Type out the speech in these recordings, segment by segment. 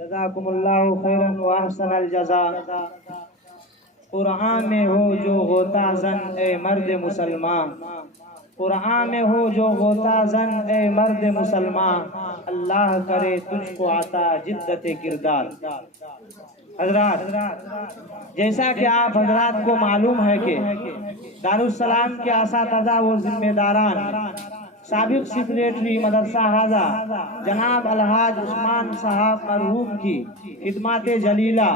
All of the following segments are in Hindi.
जज़ाकुमुल्लाहु खैरन व अहसनल जज़ा। कुरान में हो जो गोता जन ए मर्द मुसलमान, कुरान में हो जो गोता जन ए मर्द मुसलमान, अल्लाह करे तुझको आता जिद्दत किरदार। हजरात, जैसा कि आप हजरात को मालूम है कि दारुस्सलाम के असातिज़ा व जिम्मेदारान साबिक सेक्रेटरी मदरसा हाजा जनाब अलहाज उस्मान साहब मरहूम की खिदमत जलीला,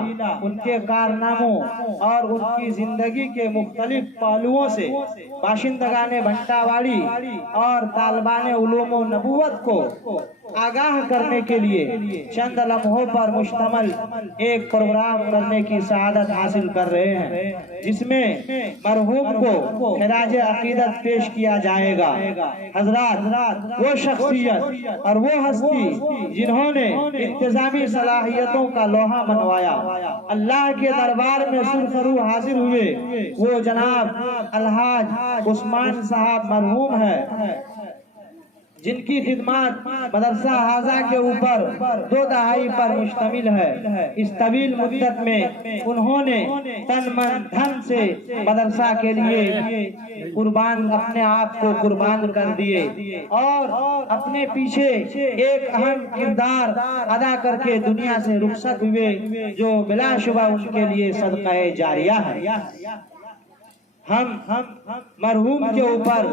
उनके कारनामों और उनकी जिंदगी के मुख्तलिफ पहलुओं से बाशिंदगाने भंटावाड़ी और तालिबान उलूम व नबूवत को आगाह करने के लिए चंद लम्हों पर मुश्तमल एक प्रोग्राम करने की सआदत हासिल कर रहे हैं, जिसमें मरहूम को खिराज अकीदत पेश किया जाएगा। हजरात, वो शख्सियत और वो हस्ती जिन्होंने इंतजामी सलाहियतों का लोहा मनवाया, अल्लाह के दरबार में सुरखरू हाजिर हुए, वो जनाब अलहाज उस्मान साहब मरहूम है, जिनकी खिदमत मदरसा हाजा के ऊपर 2 दहाई पर मुश्तमिल है। इस तवील मुद्दत में उन्होंने तन मन धन से मदरसा के लिए कुर्बान, अपने आप को कुर्बान कर दिए और अपने पीछे एक अहम किरदार अदा करके दुनिया से रुखसत हुए, जो बिलाशुबा उनके लिए सदक़ाए जारिया है। हम मरहूम के ऊपर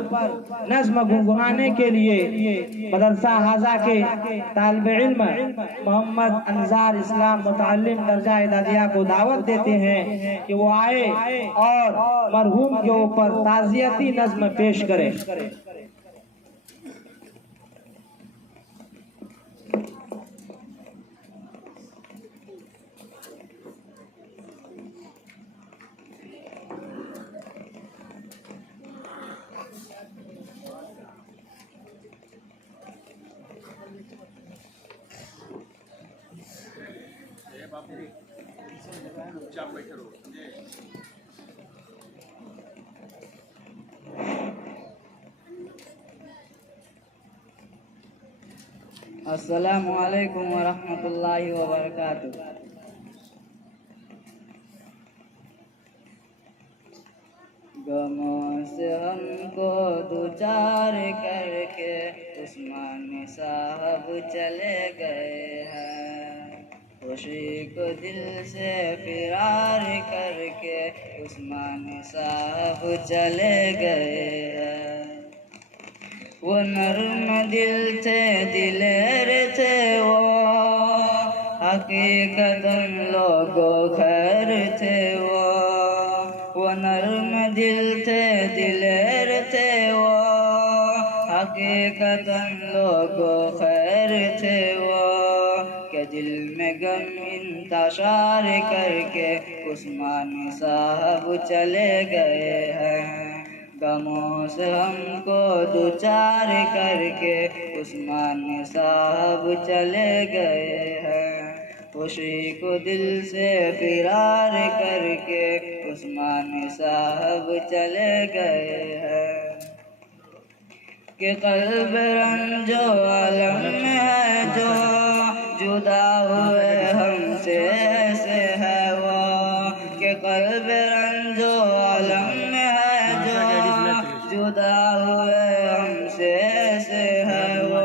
नज़्म गुनगुनाने के लिए मदरसा हाजा के तालिब इल्म मोहम्मद अंजार इस्लाम मुतअल्लिम दर्जा इदादिया को दावत देते हैं कि वो आए और मरहूम के ऊपर ताज़ियती नज़्म पेश करें। अस्सलामु अलैकुम व रहमतुल्लाहि व बरकातुहू। गमों से हमको दुचार करके उस्मान साहब चले गए हैं, खुशी को दिल से फिरार करके उस्मान साहब चले गए हैं। वो नर्म दिल थे, दिलेर थे, वो हकीकतन लोगों खैर थे, वो नर्म दिल थे, दिलेर थे, वो हकीकतन लोगों खैर थे, वो के दिल में गम इंतशार करके उस्मान साहब चले गए हैं। गमों से हमको दुचार करके उस्मान साहब चले गए हैं, खुशी को दिल से फिरार करके उस्मान साहब चले गए हैं। कि क़ल्ब रंजो आलम में है जो जुदा हुए हमसे ऐसे है वो, कि क़ल्ब रंजो आलम में है जो जुदा हुए हमसे ऐसे है वो,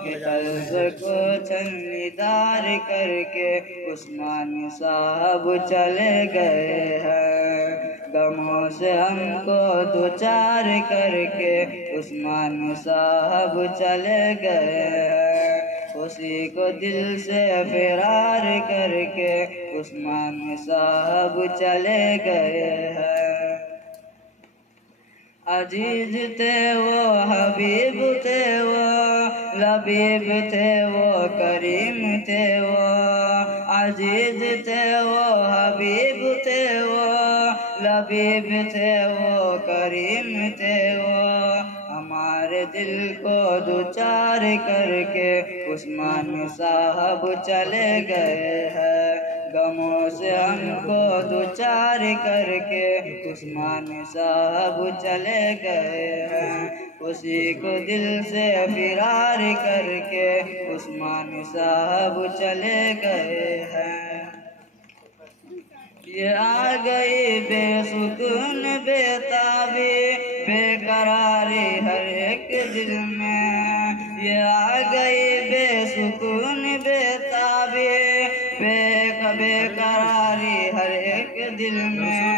कि क़ल्ब को छन्नीदार करके उस्मान साहब चले गए हैं। गमों से हमको दुचार करके उस्मान साहब चले गए हैं, उसी को दिल से फिरार करके उस्मान साहब चले गए हैं। अजीज थे वो, हबीब थे वो, लबीब थे वो, करीम थे वो। अजीज थे वो, हबीब थे वो, लबीब थे वो, करीम थे वो। हमारे दिल को दुचार करके उस्मान साहब चले गए हैं। गमों से हमको दुचार करके उस्मान साहब चले गए हैं, खुशी को दिल से फिरार करके उस्मान साहब चले गए हैं। ये आ गई बेसुकून बेताबी बेकरारी हर एक दिल में। ये आ गई बेसुकून बेताबी बेकरारी हर एक दिल में।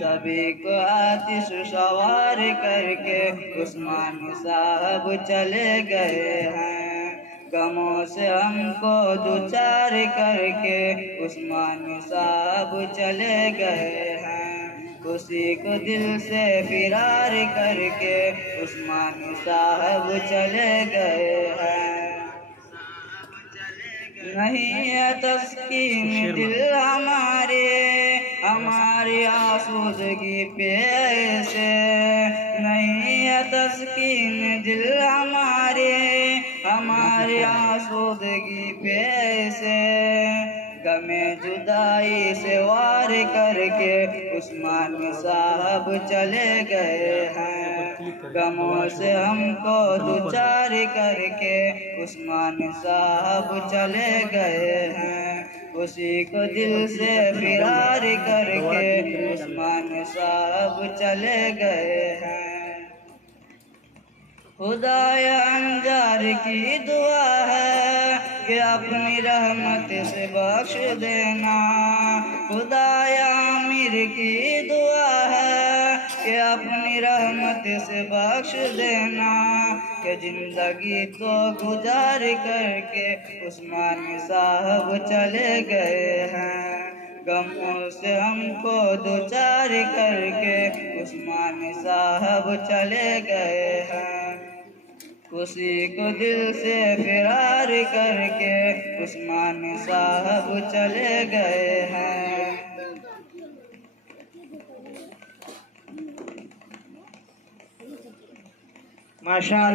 सभी को आतिश सवार करके उस्मान साहब चले गए हैं। गमों से हमको दुचार करके उस्मान साहब चले गए हैं। खुशी को दिल से फिरार करके उस्मान साहब चले गए हैं। नहीं है तस्कीन दिल हमारी आसूदगी पे ऐसे। नहीं है तस्कीन दिल हमारी आसूदगी पे ऐसे। गमे जुदाई से वार करके उस्मान साहब चले गए हैं। गमों से हमको दुचार करके उस्मान साहब चले गए हैं। खुशी को दिल से फिरार करके उस्मान साहब चले गए हैं। खुदाया अंजार की दुआ है कि अपनी रहमत से बख्श देना। खुदाया आमिर की दुआ है कि अपनी रहमत से बख्श देना। कि जिंदगी तो गुजार करके उस्मान साहब चले गए हैं। गमों से हमको दुचार करके उस्मान साहब चले गए हैं। खुशी को दिल से फिरार करके उस्मान साहब चले गए हैं। माशाअल्लाह।